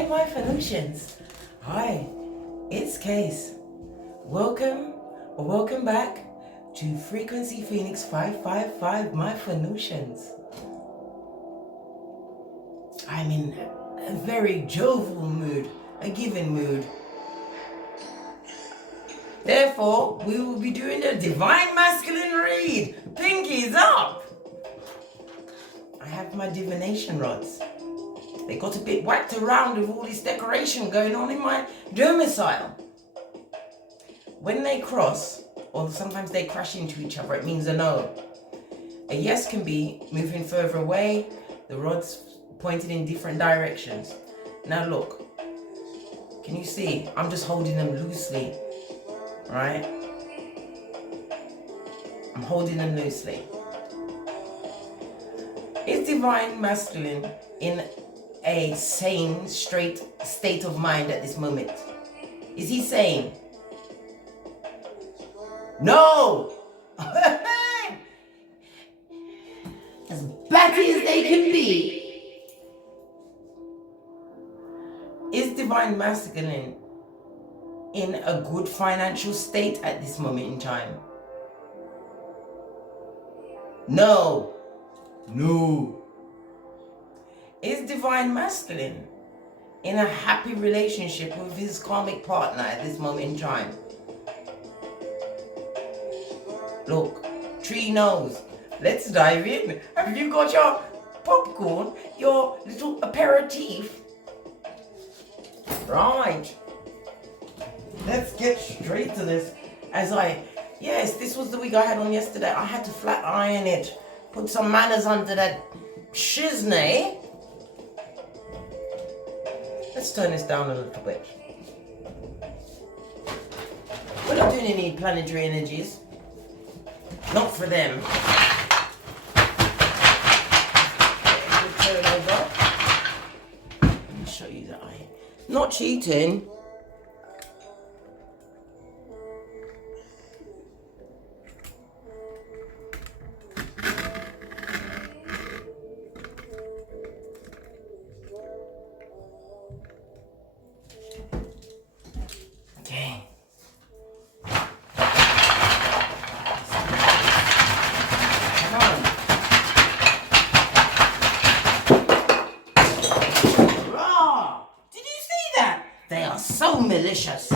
Hey my Phoenicians. Hi, it's Case. Welcome back to Frequency Phoenix 555, my Phoenicians. I'm in a very jovial mood, a giving mood. Therefore, we will be doing a Divine Masculine read. Pinkies up! I have my divination rods. They got a bit whacked around with all this decoration going on in my domicile. When they cross, or sometimes they crash into each other, it means a no. A yes can be moving further away, the rods pointed in different directions. Now look, can you see? I'm just holding them loosely, right? I'm holding them loosely. Is Divine Masculine in a sane, straight state of mind at this moment? Is he sane? No! As batty as they can be. Is Divine Masculine in a good financial state at this moment in time? No. No. Is Divine Masculine in a happy relationship with his karmic partner at this moment in time? Look, tree knows. Let's dive in. Have you got your popcorn, your little aperitif? Right. Let's get straight to this. Yes, this was the wig I had on yesterday. I had to flat iron it. Put some manners under that shiznay. Let's turn this down a little bit. We're not doing any planetary energies. Not for them. Turn over. Let me show you that I'm not cheating. Okay. They are so malicious.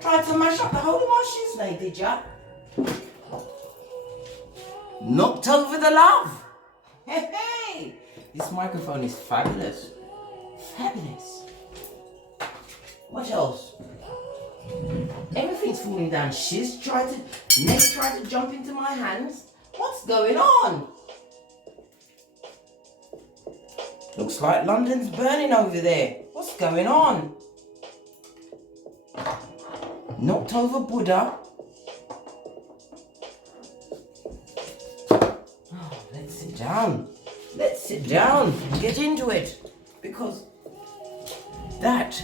Tried to mash up the whole of my shiznay, did ya? Knocked over the love. Hey, hey! This microphone is fabulous. Fabulous. What else? Everything's falling down. Nate tried to jump into my hands. What's going on? Looks like London's burning over there. What's going on? Knocked over Buddha. Oh, let's sit down. Let's sit down and get into it. Because that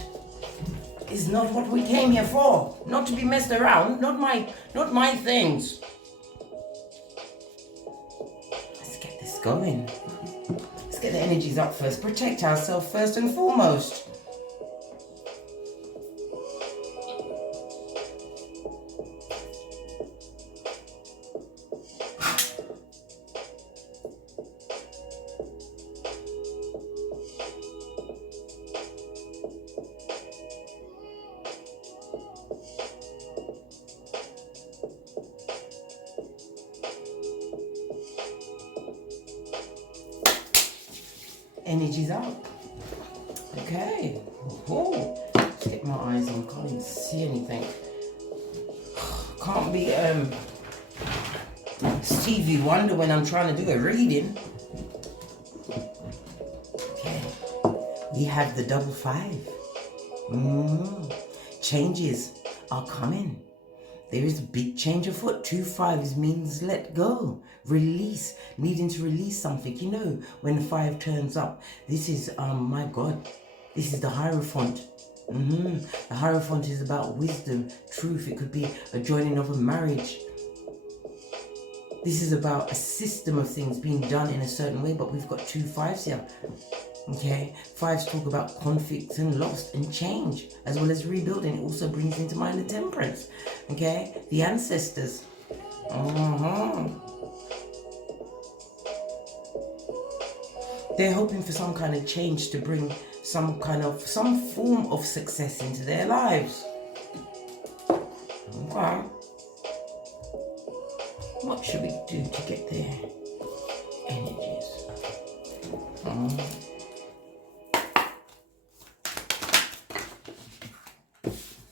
is not what we came here for. Not to be messed around. Not my things. Let's get this going. Let's get the energies up first. Protect ourselves first and foremost. Energy's up. Okay. Oh, let's get my eyes on. Can't even see anything. Can't be Stevie Wonder when I'm trying to do a reading. Okay. We have the 55. Changes are coming. There is a big change afoot. 2 5s means let go, release, needing to release something. You know, when the 5 turns up, this is, my God, this is the Hierophant. The Hierophant is about wisdom, truth. It could be a joining of a marriage. This is about a system of things being done in a certain way, but we've got 2 5s here. Okay, fives talk about conflicts and loss and change, as well as rebuilding. It also brings into mind the temperance. Okay, the ancestors. They're hoping for some kind of change to bring some form of success into their lives. Okay. What should we do to get their energies?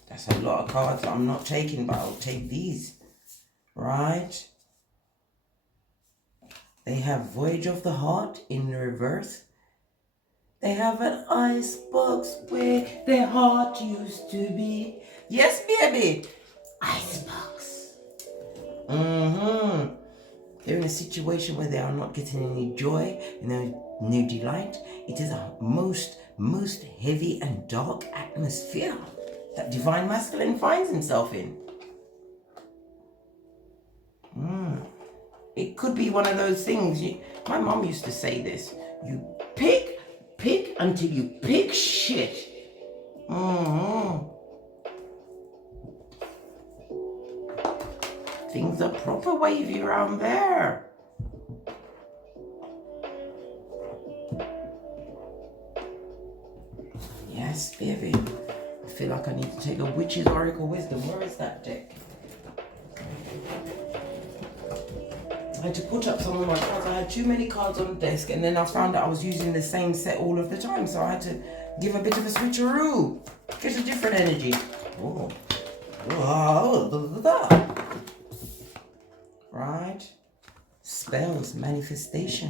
That's a lot of cards that I'm not taking, but I'll take these. Right? They have Voyage of the Heart in reverse. They have an icebox where their heart used to be. Yes, baby. Icebox. They're in a situation where they are not getting any joy and no delight. It is a most heavy and dark atmosphere that divine masculine finds himself in. It could be one of those things. My mom used to say this. You pick until you pick shit. Things are proper wavy around there. Yes, baby. I feel like I need to take a Witch's Oracle Wisdom. Where is that deck? I had to put up some of my cards. I had too many cards on the desk, and then I found out I was using the same set all of the time, so I had to give a bit of a switcheroo. Get a different energy. Oh. Right? Spells, manifestation.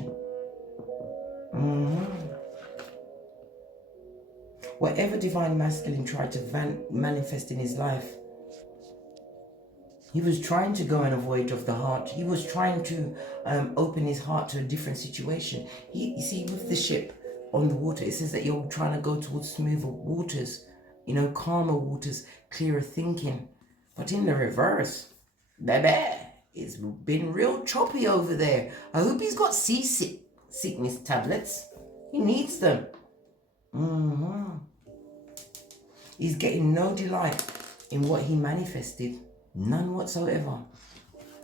Whatever divine masculine tried to manifest in his life, he was trying to go on a voyage of the heart. He was trying to open his heart to a different situation. You see, with the ship on the water, it says that you're trying to go towards smoother waters, calmer waters, clearer thinking. But in the reverse, baby, it's been real choppy over there. I hope he's got seasickness tablets. He needs them. He's getting no delight in what he manifested. None whatsoever.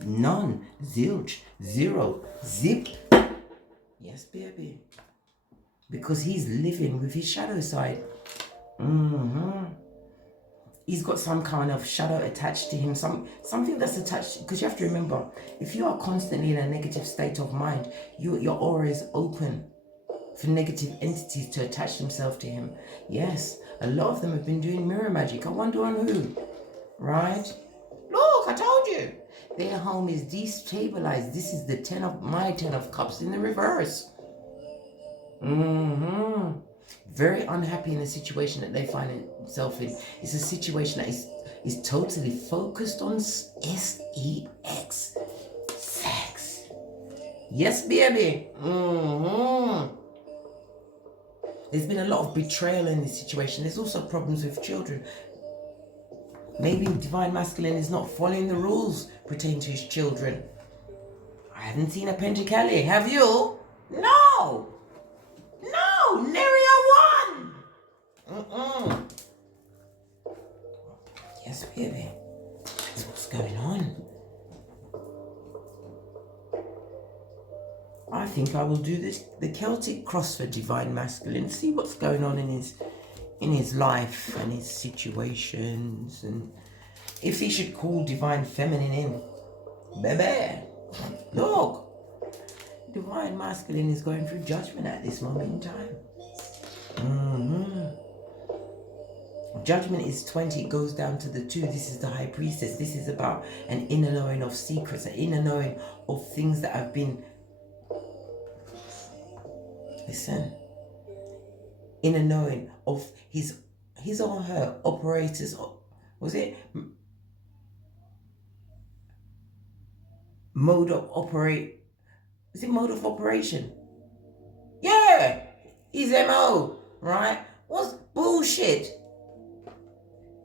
None. Zilch. Zero. Zip. Yes, baby. Because he's living with his shadow side. He's got some kind of shadow attached to him. Something that's attached. Because you have to remember, if you are constantly in a negative state of mind, your aura is open for negative entities to attach themselves to him. Yes, a lot of them have been doing mirror magic. I wonder on who. Right? Look, I told you. Their home is destabilized. This is the Ten of Cups in the reverse. Very unhappy in the situation that they find themselves in. It's a situation that is totally focused on sex. Sex. Yes, baby. There's been a lot of betrayal in this situation. There's also problems with children. Maybe divine masculine is not following the rules pertaining to his children. I haven't seen a Pentacali, have you? No! No! Neria one! Yes, baby. That's what's going on. I think I will do the Celtic cross for divine masculine. See what's going on in his life and his situations, and if he should call divine feminine in. Baby, look, divine masculine is going through judgment at this moment in time. Judgment is 20, it goes down to the 2. This is the high priestess. This is about an inner knowing of secrets, an inner knowing of things that have been, listen, inner knowing of his or her operators. Was it mode of operate? Is it mode of operation? Yeah, his MO, right? What's bullshit?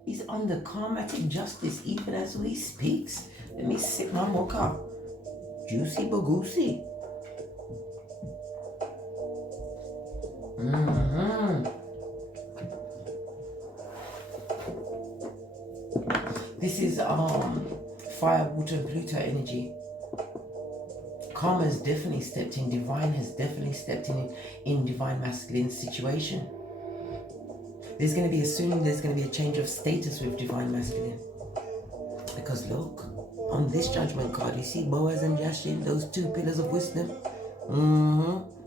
He's under karmatic justice even as he speaks. Let me sip my mocha. Juicy bagoosie. Mm-hmm. This is fire, water, and Pluto energy. Karma has definitely stepped in. Divine has definitely stepped in divine masculine situation. There's going to be there's going to be a change of status with divine masculine. Because look, on this judgment card, you see Boaz and Jashin, those two pillars of wisdom.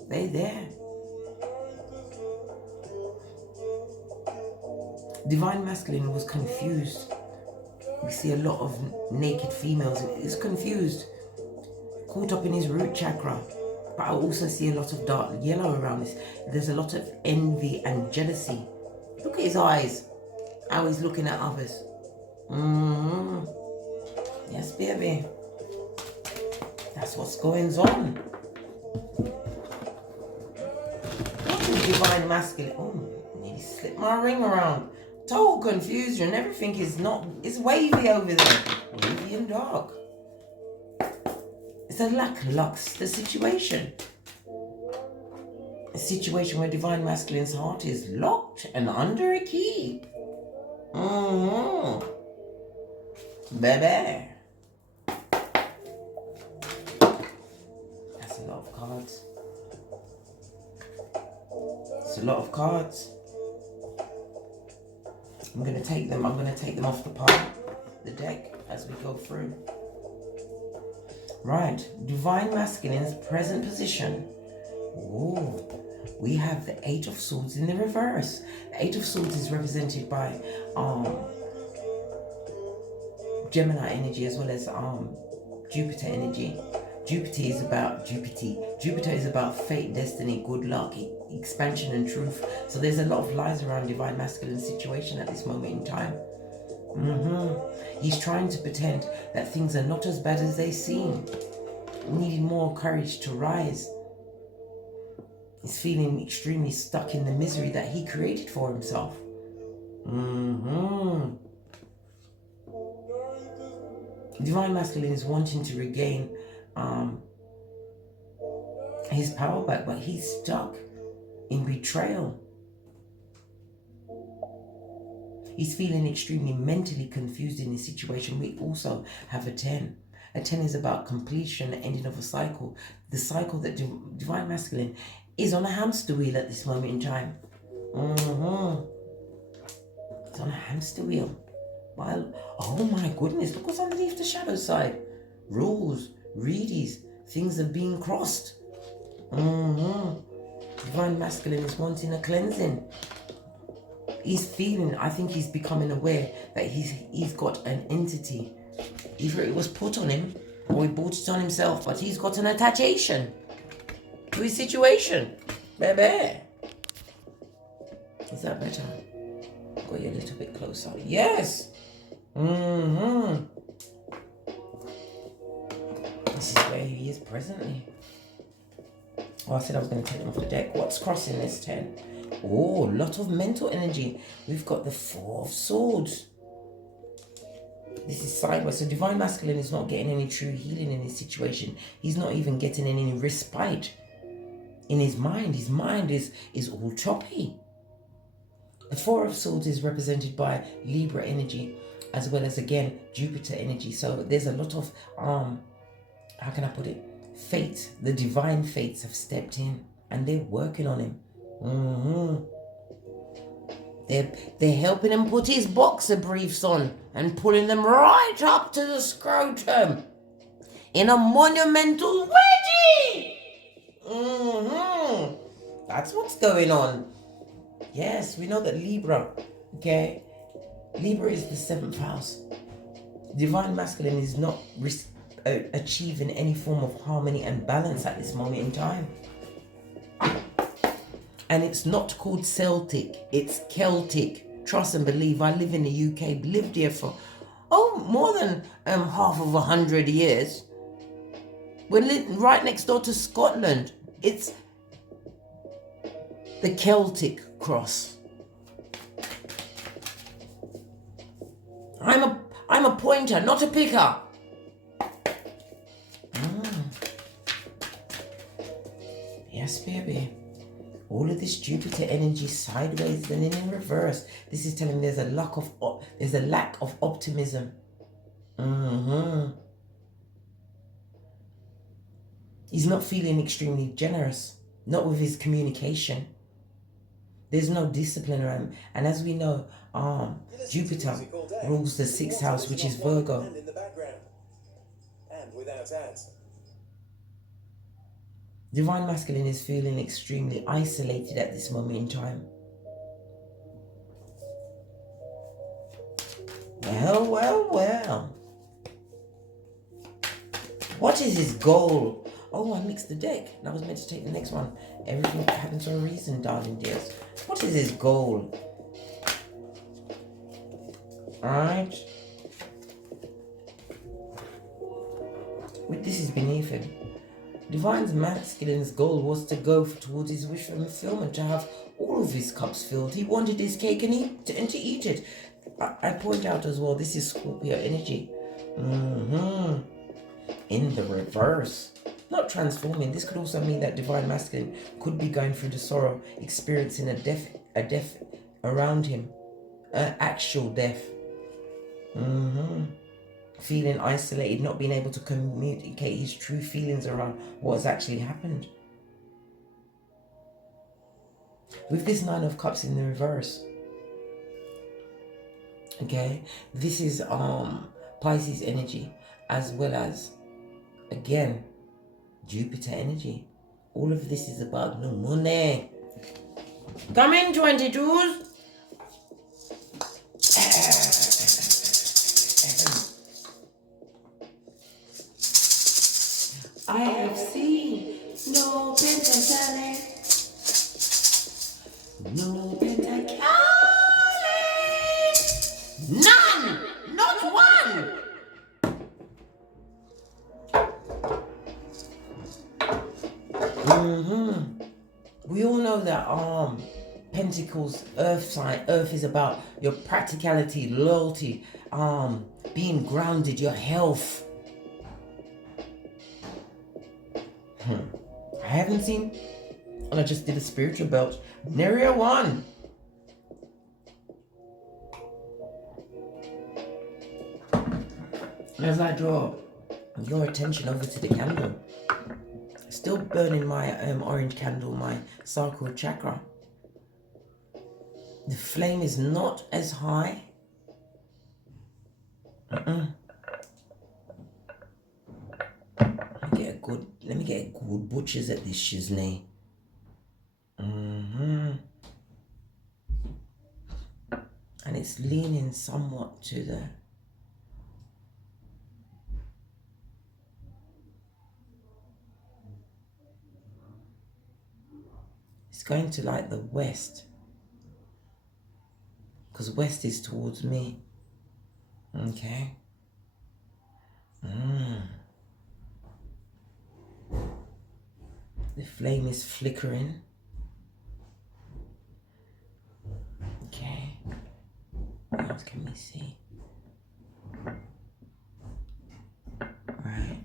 They're there. Divine masculine was confused. We see a lot of naked females. He's confused, caught up in his root chakra. But I also see a lot of dark yellow around this. There's a lot of envy and jealousy. Look at his eyes, how he's looking at others. Yes, baby. That's what's going on. What is divine masculine? Oh, nearly slipped my ring around. Total confusion. Everything is it's wavy over there. Wavy and dark. It's a lackluster situation. A situation where divine masculine's heart is locked and under a key. Baby. That's a lot of cards. It's a lot of cards. I'm going to take them off the deck as we go through. Right, divine masculine's present position. Ooh, we have the Eight of Swords in the reverse. The Eight of Swords is represented by Gemini energy as well as Jupiter energy. Jupiter is about fate, destiny, good luck, expansion and truth. So there's a lot of lies around divine masculine situation at this moment in time. He's trying to pretend that things are not as bad as they seem. Needing more courage to rise. He's feeling extremely stuck in the misery that he created for himself. Divine masculine is wanting to regain his power back, but he's stuck in betrayal. He's feeling extremely mentally confused in this situation. We also have a 10. A 10 is about completion, the ending of a cycle. The cycle that divine masculine is on a hamster wheel at this moment in time. It's on a hamster wheel. Well, oh my goodness, look what's underneath the shadow side. Rules, readies, things are being crossed. Divine masculine is wanting a cleansing. I think he's becoming aware that he's got an entity. Either it was put on him or he brought it on himself, but he's got an attachation to his situation. Baby. Is that better? Got you a little bit closer. Yes. This is where he is presently. Oh, I said I was going to take them off the deck. What's crossing this 10? Oh, a lot of mental energy. We've got the Four of Swords. This is sideways. So divine masculine is not getting any true healing in this situation. He's not even getting any respite in his mind. His mind is all choppy. The Four of Swords is represented by Libra energy, as well as, again, Jupiter energy. So there's a lot of, how can I put it? Fate. The divine fates have stepped in and they're working on him. They're helping him put his boxer briefs on and pulling them right up to the scrotum in a monumental wedgie. That's what's going on. Yes, we know that Libra, okay? Libra is the 7th house. Divine masculine is not achieving any form of harmony and balance at this moment in time. And it's not called Celtic, it's Celtic. Trust and believe. I live in the UK, lived here for more than half of 100 years. We're right next door to Scotland. It's the Celtic cross. I'm a pointer, not a picker. Yes, baby. All of this Jupiter energy sideways and then in reverse. This is telling me there's a lack of optimism. He's not feeling extremely generous, not with his communication. There's no discipline around him. And as we know, Jupiter rules the 6th house, which is Virgo. And without ads. Divine Masculine is feeling extremely isolated at this moment in time. Well. What is his goal? Oh, I mixed the deck. And I was meant to take the next one. Everything happens for a reason, darling dears. What is his goal? Alright. This is beneath him. Divine Masculine's goal was to go towards his wish fulfillment, to have all of his cups filled. He wanted his cake and to eat it. I point out as well, this is Scorpio energy. In the reverse. Not transforming. This could also mean that Divine Masculine could be going through the sorrow, experiencing a death around him. Actual death. Feeling isolated, not being able to communicate his true feelings around what has actually happened. With this 9 of Cups in the reverse, okay, this is Pisces energy, as well as, again, Jupiter energy. All of this is about no money. Come in, 22s. I have seen no pentatonic, no pentatonic, none, not one. We all know that Pentacles, Earth is about your practicality, loyalty, being grounded, your health. I haven't seen, and I just did a spiritual belt. Neria 1. As I draw your attention over to the candle, still burning my orange candle, my sacral chakra. The flame is not as high. Let me get a good butchers at this shiznay. And it's leaning somewhat to the... It's going to like the west. Because west is towards me. Okay. The flame is flickering. Okay. What else can we see? Right.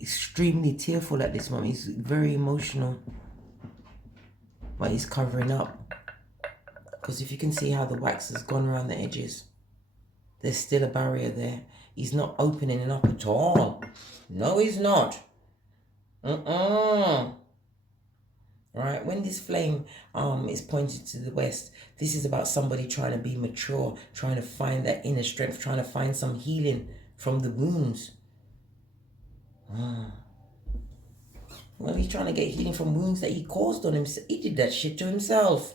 Extremely tearful at this moment. He's very emotional. But he's covering up. Because if you can see how the wax has gone around the edges, there's still a barrier there. He's not opening it up at all. No, he's not. Right, when this flame is pointed to the west, this is about somebody trying to be mature, trying to find that inner strength, trying to find some healing from the wounds. Well, he's trying to get healing from wounds that he caused on himself. He did that shit to himself.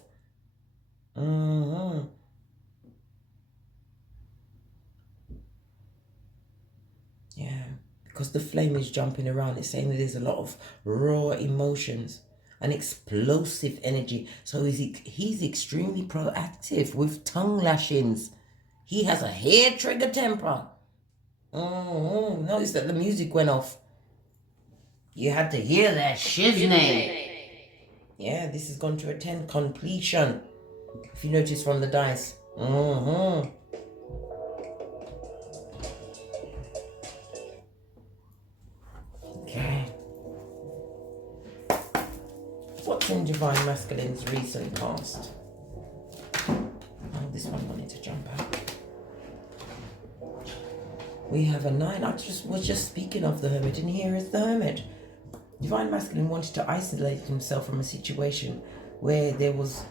Yeah, because the flame is jumping around. It's saying that there's a lot of raw emotions and explosive energy. So he's extremely proactive with tongue lashings. He has a hair trigger temper. Notice that the music went off. You had to hear that shiznay. Yeah, this has gone to a 10 completion. If you notice from the dice. Okay. What's in Divine Masculine's recent past. Oh, this one wanted to jump out. We have a 9. I was just speaking of the Hermit, and here is the Hermit. Divine Masculine wanted to isolate himself from a situation where there was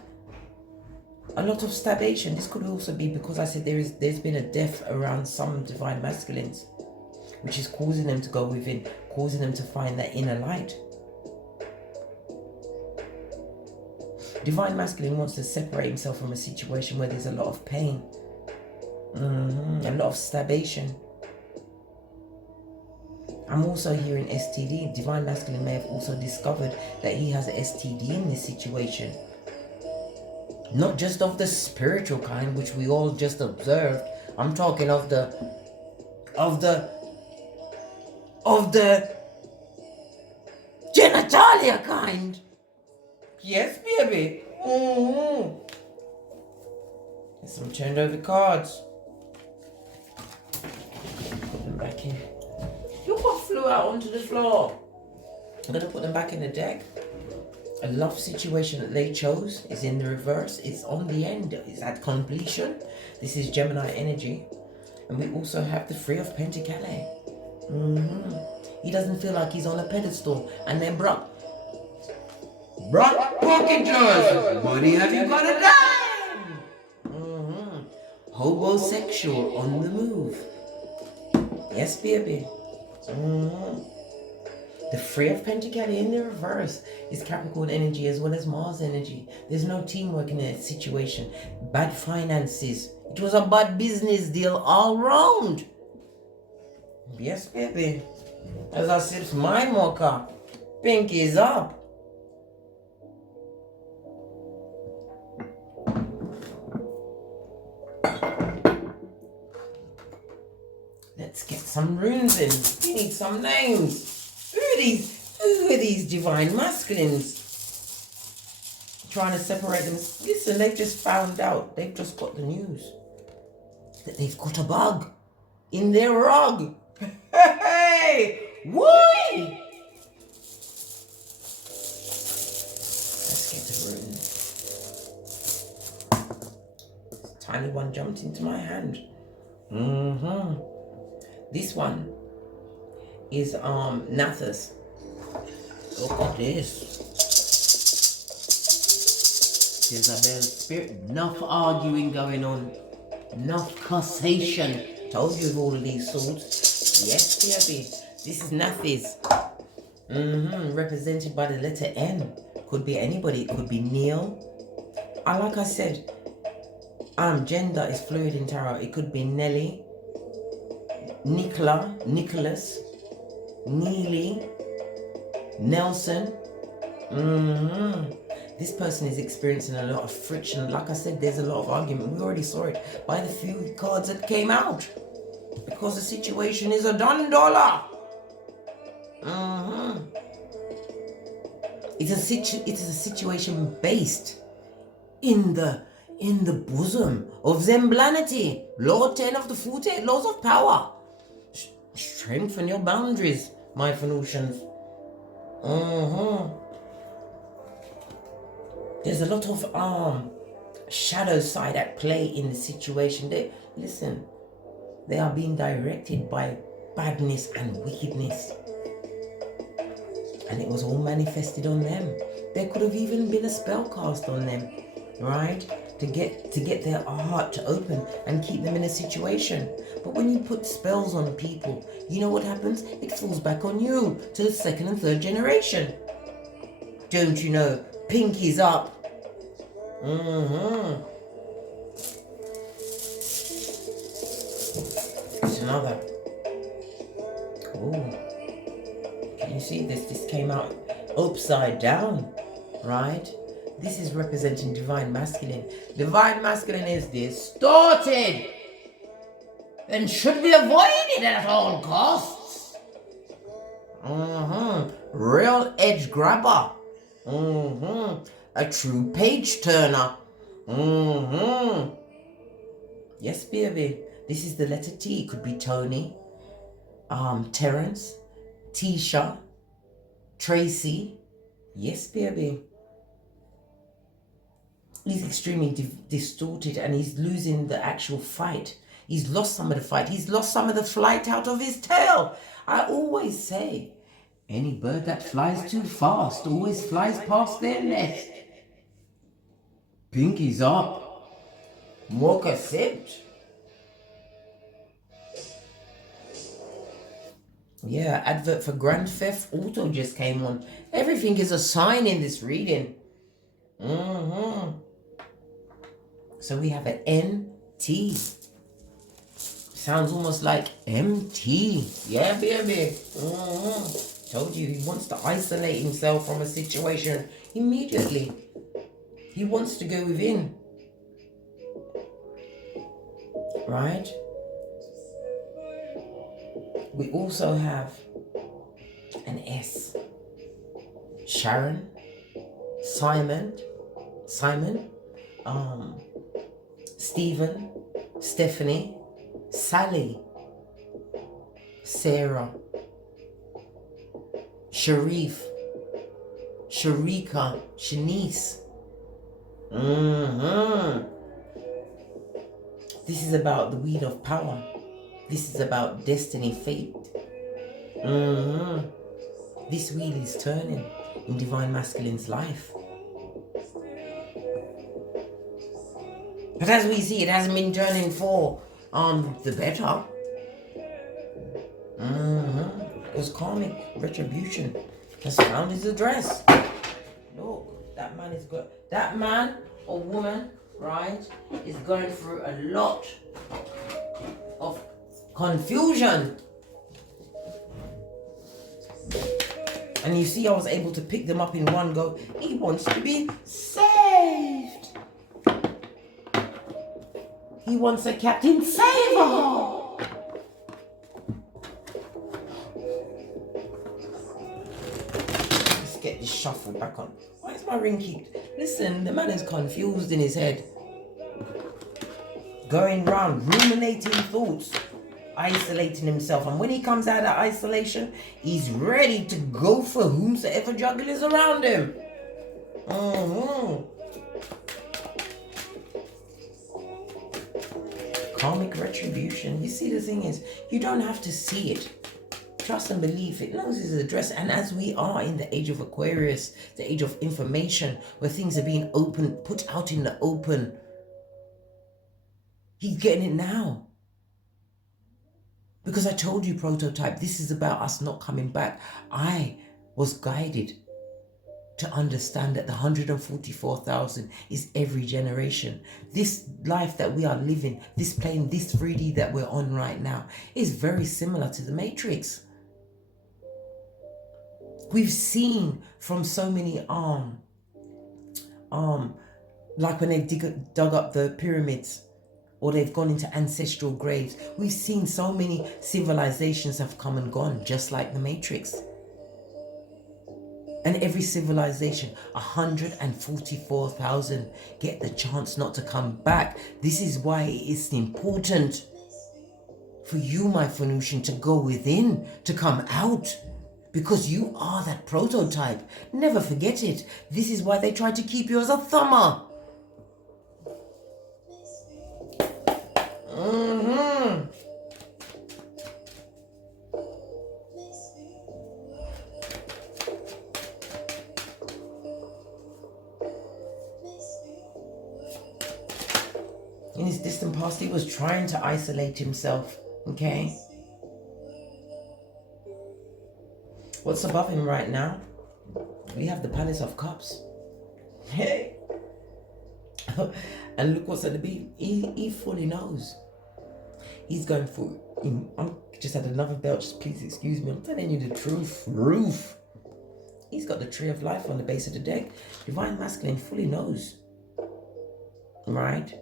a lot of stagnation. This could also be because I said there's been a death around some Divine Masculines, which is causing them to go within, causing them to find that inner light. Divine Masculine wants to separate himself from a situation where there's a lot of pain, a lot of stagnation. I'm also hearing STD. Divine Masculine may have also discovered that he has an STD in this situation. Not just of the spiritual kind, which we all just observed. I'm talking of the genitalia kind. Yes, baby. There's some turned over cards. Put them back in. Look what flew out onto the floor. I'm going to put them back in the deck. A love situation that they chose is in the reverse. It's on the end. It's at completion. This is Gemini energy. And we also have the Three of Pentacles. He doesn't feel like he's on a pedestal. And then Brock pocket jars. Buddy, have you got a dime? Homosexual on the move. Yes, baby. The Three of Pentacles in the reverse is Capricorn energy as well as Mars energy. There's no teamwork in that situation. Bad finances. It was a bad business deal all round. Yes, baby. As I said, my mocha. Pinky's up. Let's get some runes in. We need some names. Who are these Divine Masculines? Trying to separate them. Listen, they've just found out. They've just got the news that they've got a bug in their rug. Hey! Why? Let's get the rune. This tiny one jumped into my hand. This one is Nathas. Look at this. Jezebel's spirit. Enough arguing going on. Enough cussation. Told you with all of these swords. Yes, baby. This is Nathis. Represented by the letter N. Could be anybody. It could be Neil. Like I said, gender is fluid in tarot. It could be Nelly, Nicholas, Neely, Nelson. This person is experiencing a lot of friction. Like I said, there's a lot of argument. We already saw it by the few cards that came out. Because the situation is a $1. It is a situation based in the bosom of Zemblanity. Law 10 of the 48 laws of power. Strengthen your boundaries, my Phoenicians. There's a lot of shadow side at play in the situation. They are being directed by badness and wickedness. And it was all manifested on them. There could have even been a spell cast on them, right? To get their heart to open and keep them in a situation. But when you put spells on people, you know what happens? It falls back on you to the second and third generation. Don't you know? Pinky's up. It's another. Oh. Can you see this? This came out upside down, right? This is representing Divine Masculine. Divine Masculine is distorted and should be avoided at all costs. Real edge grabber. A true page turner. Yes, baby. This is the letter T. It could be Tony, Terrence, Tisha, Tracy. Yes, baby. He's extremely distorted, and he's losing the actual fight. He's lost some of the fight. He's lost some of the flight out of his tail. I always say, any bird that flies too fast always flies past their nest. Pinky's up. More accept. Yeah, advert for Grand Theft Auto just came on. Everything is a sign in this reading. So we have an NT. Sounds almost like MT. Yeah, baby. Told you, he wants to isolate himself from a situation immediately. He wants to go within. Right? We also have an S. Sharon, Simon, Stephen, Stephanie, Sally, Sarah, Sharif, Sharika, Shanice. This is about the wheel of power. This is about destiny, fate. This wheel is turning in Divine Masculine's life. But as we see, it hasn't been turning for the better. It was karmic retribution has found his address. Look, that man is good. That man or woman, right, is going through a lot of confusion. And you see, I was able to pick them up in one go. He wants to be saved. He wants a Captain Saver. Let's get this shuffle back on. Why is my ring keep? Listen, the man is confused in his head. Going round, ruminating thoughts. Isolating himself, and when he comes out of isolation, he's ready to go for whomsoever juggle is around him. Karmic retribution. You see, the thing is, you don't have to see it. Trust and believe it knows his address. And as we are in the age of Aquarius, the age of information, where things are being open, put out in the open, he's getting it now. Because I told you, prototype, this is about us not coming back. I was guided to understand that the 144,000 is every generation. This life that we are living, this plane, this 3D that we're on right now, is very similar to the Matrix. We've seen from so many like when they dug up the pyramids, or they've gone into ancestral graves. We've seen so many civilizations have come and gone, just like the Matrix. And every civilization, 144,000 get the chance not to come back. This is why it is important for you, my Phoenician, to go within, to come out. Because you are that prototype. Never forget it. This is why they try to keep you as a thumber. In his distant past, he was trying to isolate himself, okay? What's above him right now? We have the Palace of Cups. Hey! And look what's at the beat. He fully knows. He's going for... I just had another belt. Just please excuse me. I'm telling you the truth. Roof. He's got the Tree of Life on the base of the deck. Divine Masculine fully knows. Right?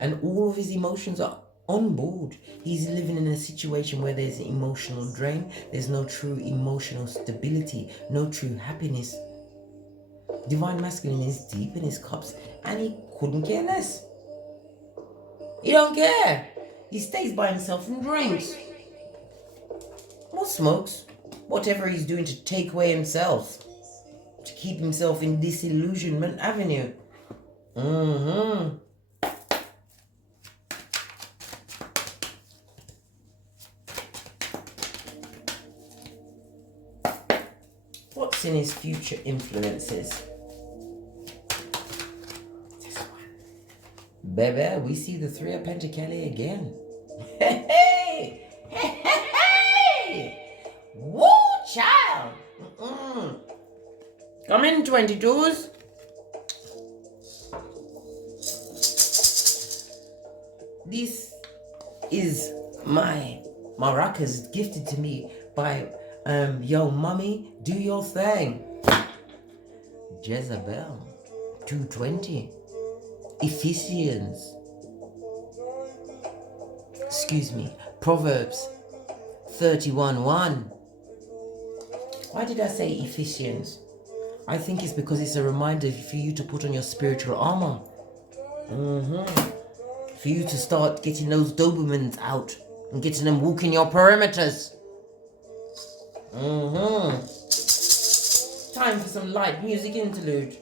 And all of his emotions are on board. He's living in a situation where there's an emotional drain. There's no true emotional stability. No true happiness. Divine Masculine is deep in his cups, and he couldn't care less. He don't care. He stays by himself and drinks. Or smokes. Whatever he's doing to take away himself. To keep himself in disillusionment avenue. Mm-hmm. What's in his future influences? This one. Baby, we see the Three of Pentacles again. Hey, hey, hey, hey, hey. Woo, child. Mm-mm. Come in, 22s. This is my maracas gifted to me by yo mommy, do your thing. Jezebel 220. Ephesians, excuse me, Proverbs 31:1. Why did I say Ephesians? I think it's because it's a reminder for you to put on your spiritual armor. For you to start getting those Dobermans out and getting them walking your perimeters. Time for some light music interlude.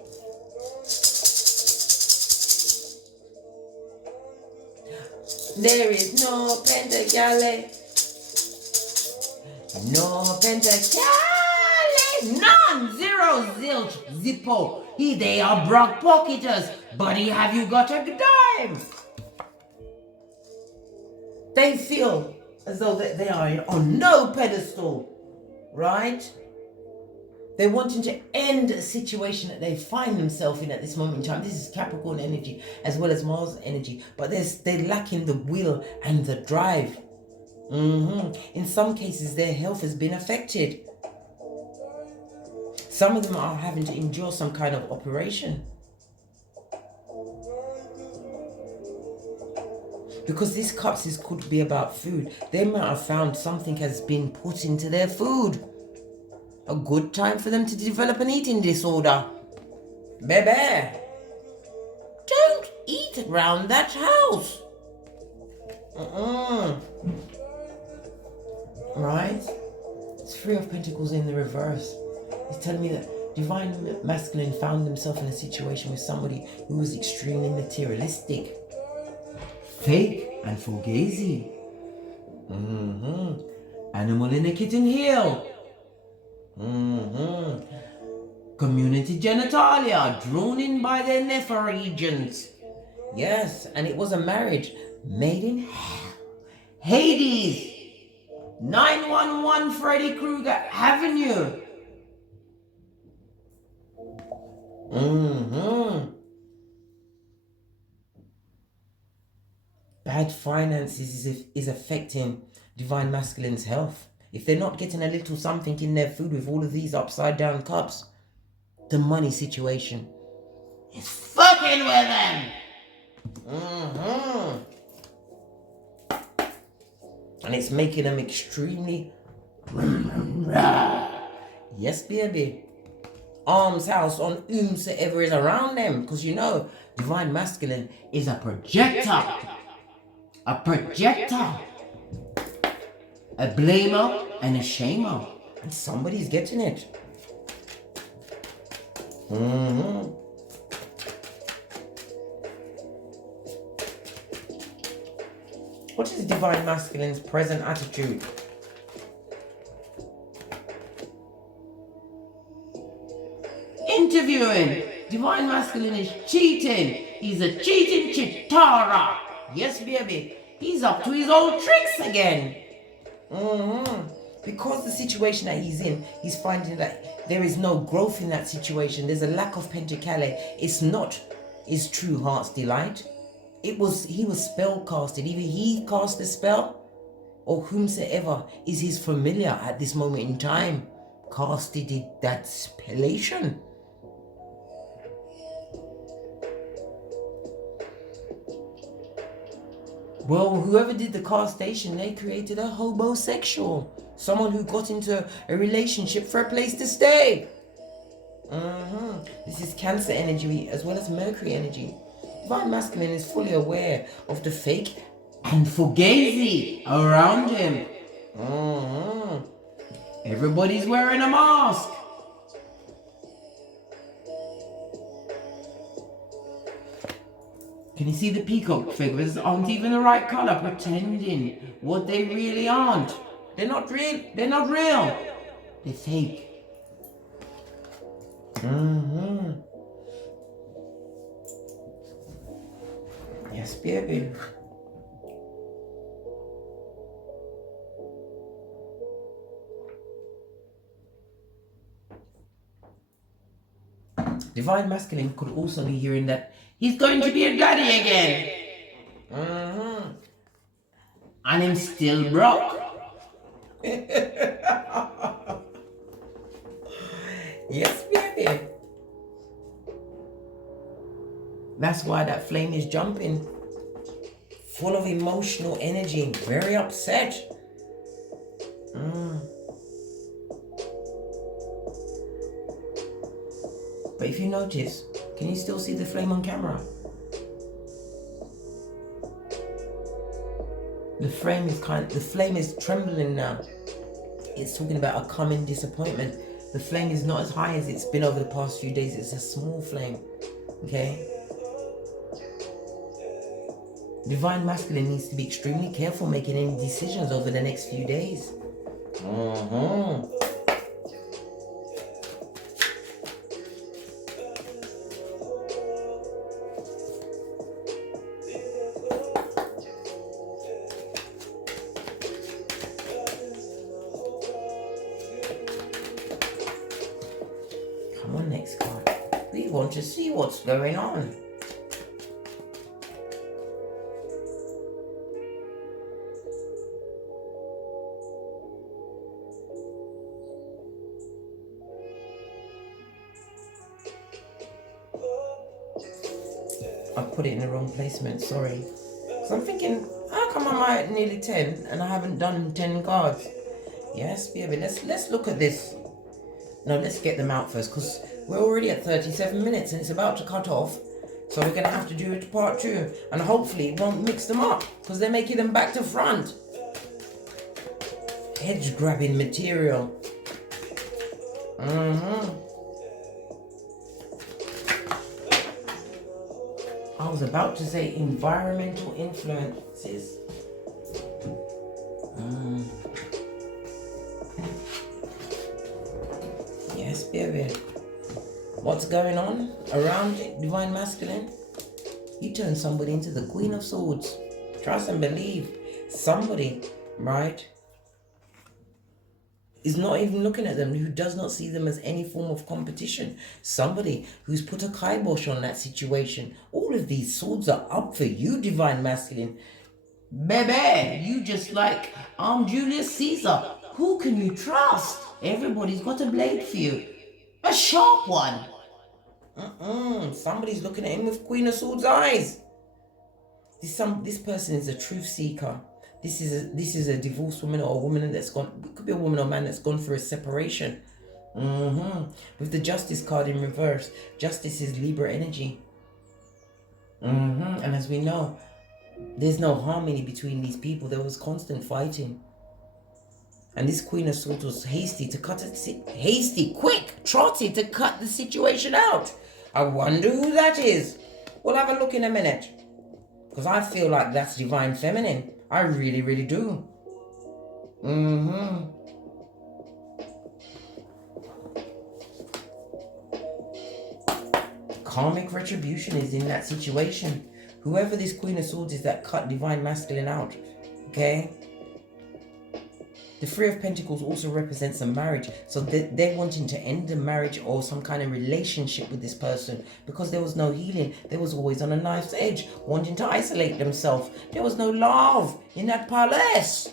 There is no Pentacale. No Pentacale. None. Zero. Zilch. Zippo. They are Brock pocketers. Buddy, have you got a dime? They feel as though they are on no pedestal, right? They're wanting to end a situation that they find themselves in at this moment in time. This is Capricorn energy as well as Mars energy, but they're lacking the will and the drive. In some cases, their health has been affected. Some of them are having to endure some kind of operation. Because this cups could be about food. They might have found something has been put into their food. A good time for them to develop an eating disorder. Baby, don't eat around that house. Right? It's Three of Pentacles in the reverse. It's telling me that divine masculine found himself in a situation with somebody who was extremely materialistic, fake and fugazi. Animal in a kitten heel. Community genitalia drawn in by their Nepha regions. Yes, and it was a marriage made in hell. Hades. 911 Freddy Krueger Avenue. Bad finances is affecting divine masculine's health. If they're not getting a little something in their food with all of these upside down cups, the money situation is fucking with them. And it's making them extremely yes, baby. Arms house on whomsoever is around them, because you know divine masculine is a projector. A projector. A blamer and a shamer. And somebody's getting it. What is divine masculine's present attitude? Interviewing. Divine masculine is cheating. He's a cheating chitara. Yes, baby. He's up to his old tricks again. Because the situation that he's in, he's finding that there is no growth in that situation. There's a lack of Pentacale. It's not his true heart's delight. He was spell casted. Either he cast the spell, or whomsoever is his familiar at this moment in time casted that spellation. Well, whoever did the castation, they created a homosexual. Someone who got into a relationship for a place to stay. This is Cancer energy as well as Mercury energy. Divine masculine is fully aware of the fake and fugazi around him. Everybody's wearing a mask. Can you see the peacock figures aren't even the right color, pretending what they really aren't? They're not real. They're not real. They're fake. Yes, baby. Divine masculine could also be hearing that he's going to be a daddy again. And I'm still broke. Yes, baby. That's why that flame is jumping. Full of emotional energy, very upset. But if you notice, can you still see the flame on camera? The flame is trembling now. It's talking about a coming disappointment. The flame is not as high as it's been over the past few days. It's a small flame. Okay? Divine masculine needs to be extremely careful making any decisions over the next few days. Come on, next card. We want to see what's going on. I put it in the wrong placement, sorry. So I'm thinking, how come I'm at nearly 10 and I haven't done 10 cards? Yes, baby, let's look at this. No, let's get them out first, because we're already at 37 minutes and it's about to cut off. So we're going to have to do it part 2. And hopefully it won't mix them up, because they're making them back to front. Hedge grabbing material. I was about to say environmental influences. Yes, baby. What's going on around Divine Masculine? You turn somebody into the Queen of Swords. Trust and believe. Somebody, right, is not even looking at them, who does not see them as any form of competition. Somebody who's put a kibosh on that situation. All of these swords are up for you, Divine Masculine. Baby, you just like Julius Caesar. Who can you trust? Everybody's got a blade for you. A sharp one. Somebody's looking at him with Queen of Swords eyes. This person is a truth seeker. This is a divorced woman or a woman that's gone. It could be a woman or man that's gone through a separation. With the Justice card in reverse, Justice is Libra energy. And as we know, there's no harmony between these people. There was constant fighting. And this Queen of Swords was hasty, quick, trotty to cut the situation out. I wonder who that is. We'll have a look in a minute. Because I feel like that's Divine Feminine. I really, really do. Karmic retribution is in that situation. Whoever this Queen of Swords is that cut Divine Masculine out. Okay? The Three of Pentacles also represents a marriage. So they're wanting to end the marriage or some kind of relationship with this person because there was no healing. They was always on a knife's edge, wanting to isolate themselves. There was no love in that palace.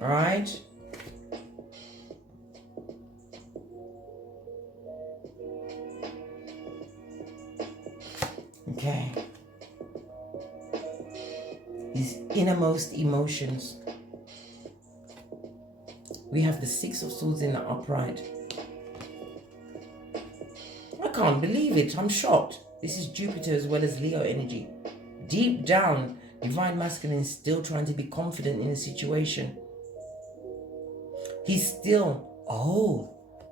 Right? Okay. These innermost emotions. We have the Six of Swords in the upright. I can't believe it. I'm shocked. This is Jupiter as well as Leo energy. Deep down, Divine Masculine is still trying to be confident in the situation. He's still,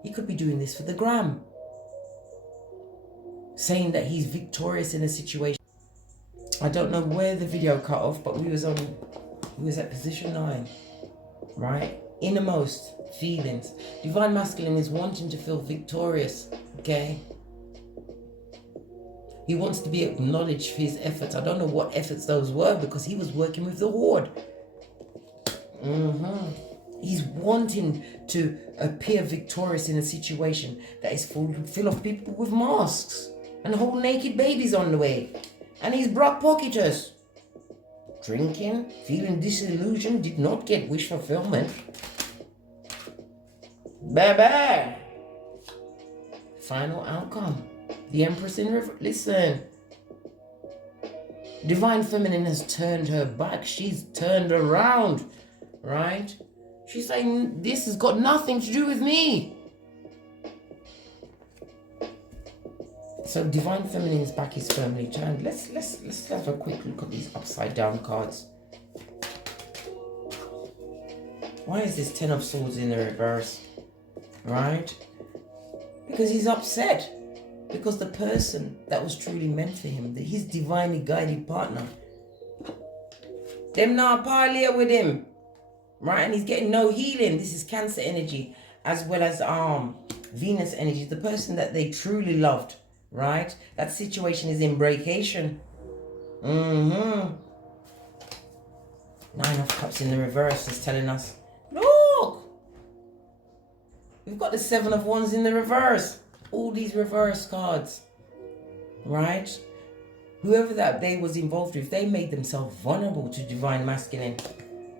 he could be doing this for the gram. saying that he's victorious in a situation. I don't know where the video cut off, but we was at position 9, right? Innermost feelings. Divine masculine is wanting to feel victorious, okay? He wants to be acknowledged for his efforts. I don't know what efforts those were, because he was working with the horde. He's wanting to appear victorious in a situation that is full of people with masks and whole naked babies on the way. And he's broke pocketers. Drinking, feeling disillusioned, did not get wish fulfillment. Baby. Final outcome. The Empress in River. Listen. Divine Feminine has turned her back. She's turned around. Right? She's saying, this has got nothing to do with me. So Divine Feminine's back is firmly turned. Let's have a quick look at these upside down cards. Why is this 10 of Swords in the reverse? Right? Because he's upset. Because the person that was truly meant for him, his divinely guided partner, them now parley with him. Right? And he's getting no healing. This is Cancer energy, as well as Venus energy. The person that they truly loved. Right? That situation is in breakation. 9 of Cups in the reverse is telling us, look, we've got the 7 of Wands in the reverse. All these reverse cards. Right? Whoever that they was involved with, they made themselves vulnerable to Divine Masculine.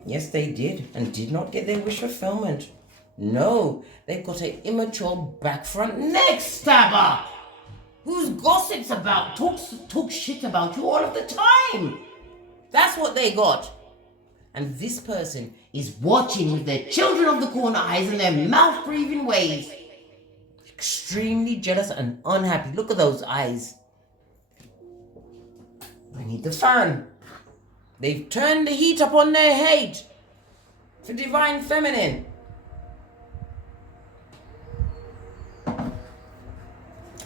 Yes, they did, and did not get their wish fulfillment. No, they got an immature back front neck stabber who's gossips about, talks shit about you all of the time. That's what they got. And this person is watching with their children of the corner eyes and their mouth breathing ways. Extremely jealous and unhappy. Look at those eyes. I need the fan. They've turned the heat up on their hate for Divine Feminine.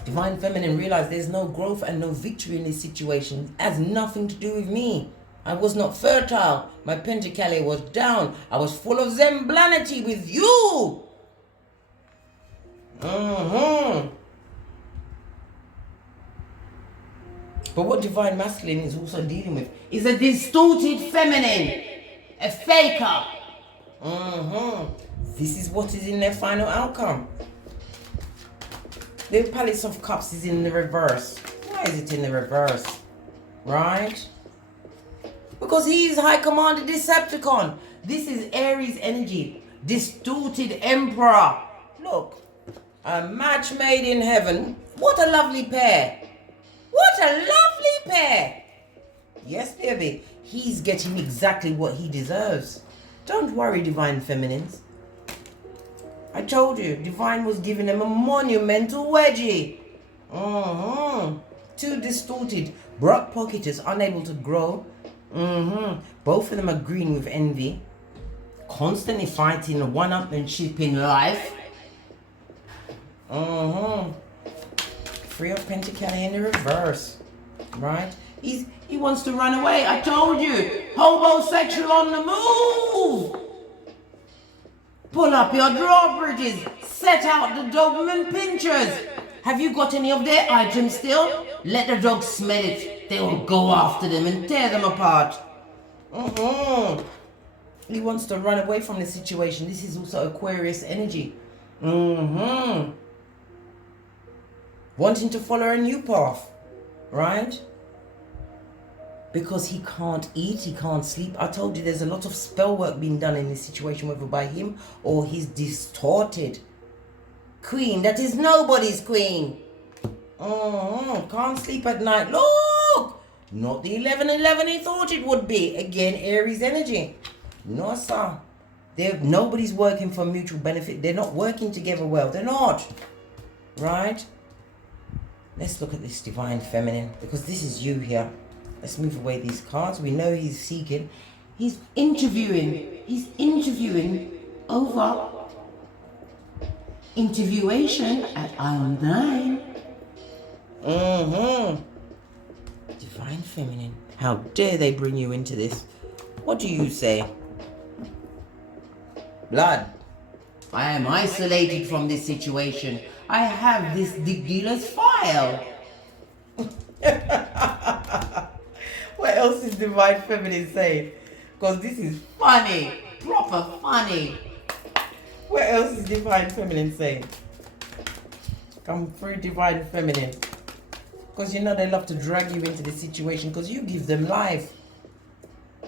Divine Feminine realized there's no growth and no victory in this situation. It has nothing to do with me. I was not fertile. My pentacale was down. I was full of zemblanity with you. But what Divine Masculine is also dealing with is a distorted feminine, a faker. This is what is in their final outcome. The Palace of Cups is in the reverse. Why is it in the reverse? Right? Because he is High Commander Decepticon. This is Aries energy. Distorted Emperor. Look, a match made in heaven. What a lovely pair. What a lovely pair. Yes, baby. He's getting exactly what he deserves. Don't worry, Divine Feminines. I told you, Divine was giving them a monumental wedgie. Too distorted. Brock pocketers, unable to grow. Both of them are green with envy. Constantly fighting one-upmanship in life. Three of Pentacles in the reverse. Right? He wants to run away. I told you. Homosexual on the move. Pull up your drawbridges. Set out the Doberman pinchers. Have you got any of their items still? Let the dogs smell it. They will go after them and tear them apart. He wants to run away from the situation. This is also Aquarius energy. Wanting to follow a new path. Right? Because he can't eat, he can't sleep. I told you there's a lot of spell work being done in this situation, whether by him or he's distorted. Queen, that is nobody's queen. Can't sleep at night. Look! Not the 11-11 he thought it would be. Again, Aries energy. No, sir. Nobody's working for mutual benefit. They're not working together well. They're not. Right? Let's look at this Divine Feminine, because this is you here. Let's move away these cards. We know he's seeking. He's interviewing. He's interviewing over interviewation at aisle 9. Mm-hmm. Divine Feminine. How dare they bring you into this? What do you say? Blood. I am isolated from this situation. I have this dig dealer's file. What else is Divine Feminine saying? Because this is funny. Proper funny. What else is Divine Feminine saying? Come through, Divine Feminine. Because you know they love to drag you into the situation because you give them life.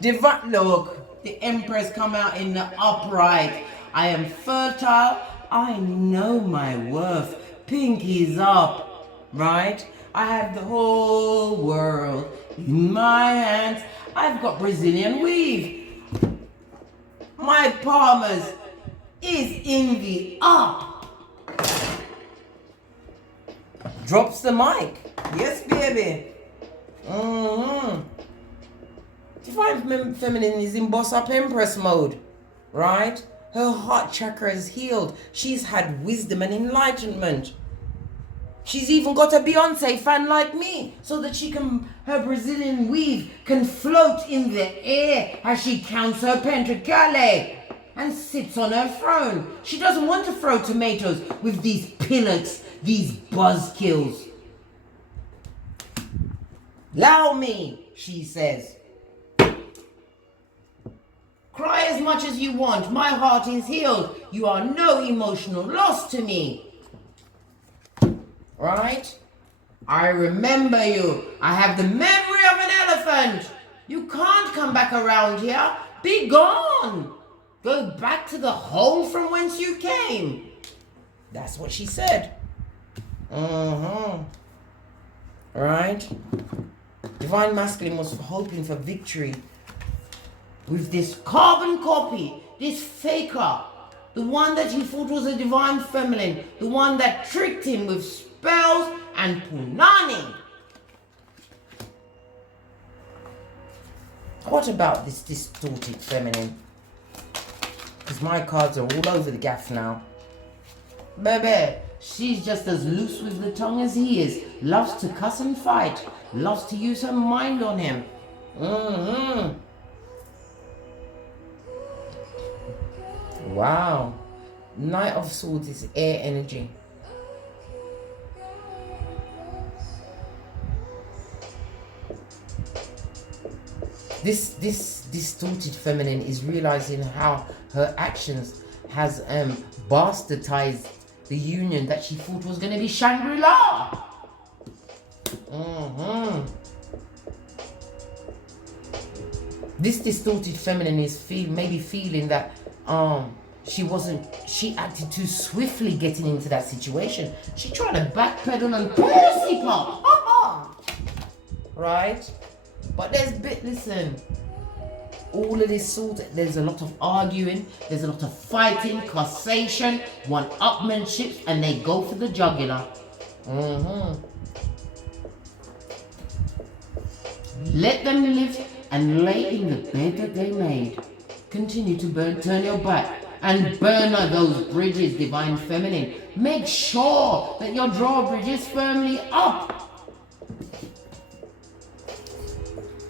Divine, look, the Empress come out in the upright. I am fertile. I know my worth. Pinkies up, right? I have the whole world in my hands. I've got Brazilian weave. My Palmer's is in the up. Drops the mic. Yes, baby. Divine Feminine is in boss up Empress mode, right? Her heart chakra is healed. She's had wisdom and enlightenment. She's even got a Beyonce fan like me so that her Brazilian weave can float in the air as she counts her pentacale and sits on her throne. She doesn't want to throw tomatoes with these pilots, these buzzkills. Allow me, she says. Cry as much as you want. My heart is healed. You are no emotional loss to me. Right? I remember you. I have the memory of an elephant. You can't come back around here. Be gone. Go back to the hole from whence you came. That's what she said. Right? Divine Masculine was hoping for victory with this carbon copy, this faker, the one that he thought was a Divine Feminine, the one that tricked him with spells and punani. What about this distorted feminine? Because my cards are all over the gaff now. Baby, she's just as loose with the tongue as he is. Loves to cuss and fight. Loves to use her mind on him. Wow. Knight of Swords is air energy. This distorted feminine is realizing how her actions has bastardized the union that she thought was going to be Shangri-La. This distorted feminine is maybe feeling that she acted too swiftly getting into that situation. She tried to backpedal and pussy pop. Right? But listen, all of this there's a lot of arguing, there's a lot of fighting, causation, one-upmanship, and they go for the jugular. Let them live and lay in the bed that they made. Continue to turn your back and burn those bridges, Divine Feminine. Make sure that your drawbridge is firmly up.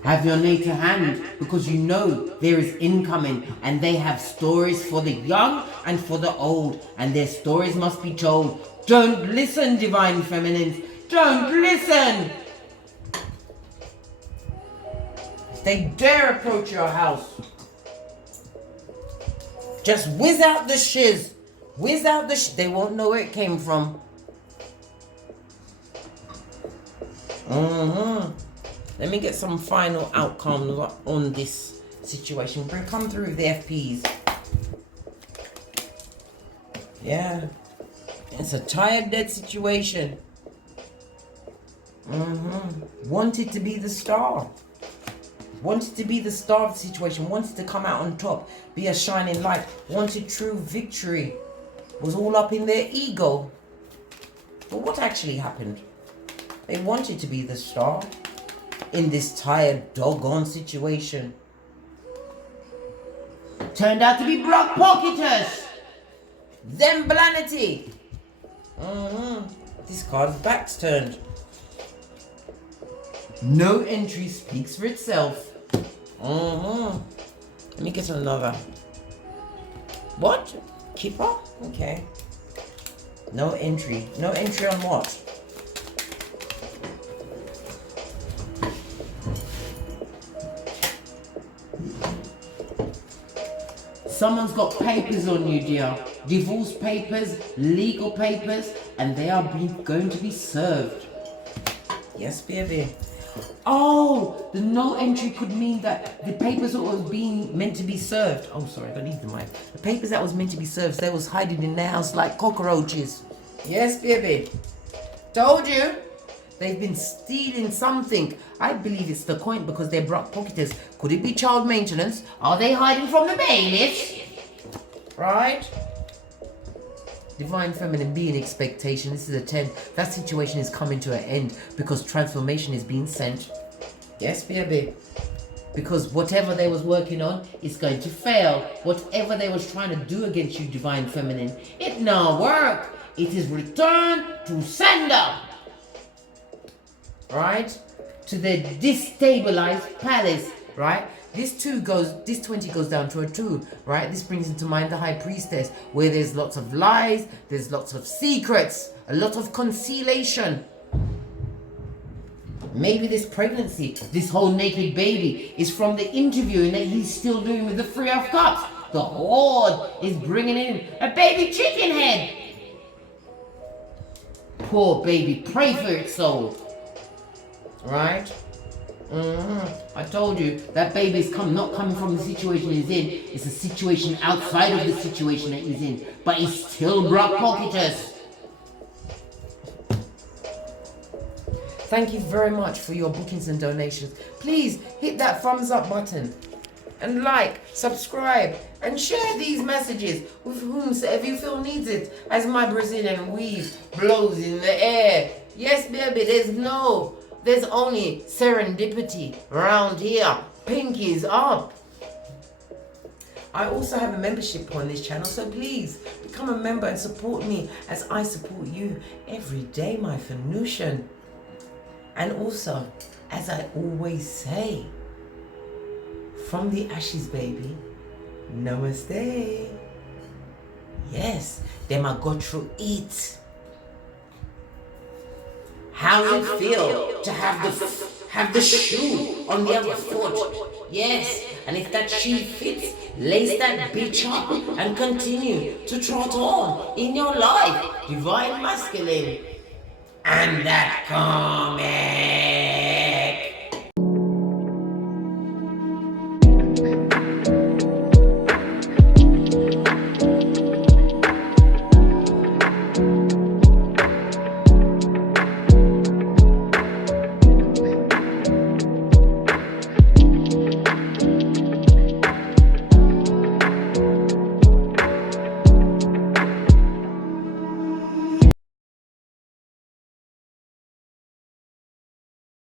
Have your nature hand, because you know there is incoming, and they have stories for the young and for the old, and their stories must be told. Don't listen, Divine Feminines. Don't listen. If they dare approach your house, just whiz out the shiz. Whiz out the they won't know where it came from. Let me get some final outcomes on this situation. Come through the FPs. Yeah. It's a tired, dead situation. Wanted to be the star. Wanted to be the star of the situation. Wanted to come out on top. Be a shining light. Wanted true victory. Was all up in their ego. But what actually happened? They wanted to be the star in this tired, doggone situation. Turned out to be block pocketers. Them blanity. This card's back's turned. No entry speaks for itself. Let me get another. What? Keeper? Okay. No entry. No entry on what? Someone's got papers on you, dear. Divorce papers, legal papers, and they are going to be served. Yes, baby. Oh, the no entry could mean that the papers that was being meant to be served. Oh, sorry, I don't need the mic. The papers that was meant to be served, they was hiding in their house like cockroaches. Yes, baby. Told you. They've been stealing something. I believe it's the coin because they're pocketers. Could it be child maintenance? Are they hiding from the bailiffs? Right? Divine feminine, be in expectation. This is a 10. That situation is coming to an end because transformation is being sent. Yes, baby. Because whatever they was working on is going to fail. Whatever they was trying to do against you, divine feminine, it now work. It is returned to sender. Right? To the destabilized palace. Right? This 20 goes down to a 2, right? This brings into mind the high priestess, where there's lots of lies, there's lots of secrets, a lot of concealation. Maybe this pregnancy, this whole naked baby, is from the interviewing that he's still doing with the 3 of Cups. The horde is bringing in a baby chicken head. Poor baby, pray for its soul. Right? I told you, that baby's not coming from the situation he's in. It's a situation outside of the situation that he's in. But he's still Brock Pocketers. Thank you very much for your bookings and donations. Please hit that thumbs up button. And like, subscribe, and share these messages with whomsoever you feel needs it. As my Brazilian weave blows in the air. Yes, baby, there's only serendipity around here. Pinkies up. I also have a membership on this channel, so please become a member and support me as I support you every day, my Venusian. And also, as I always say, from the ashes, baby, namaste. Yes, them I got through it. How does it feel to have the shoe on the other foot? Yes, and if that shoe fits, lace that bitch up and continue to trot on in your life, divine masculine, and that comment.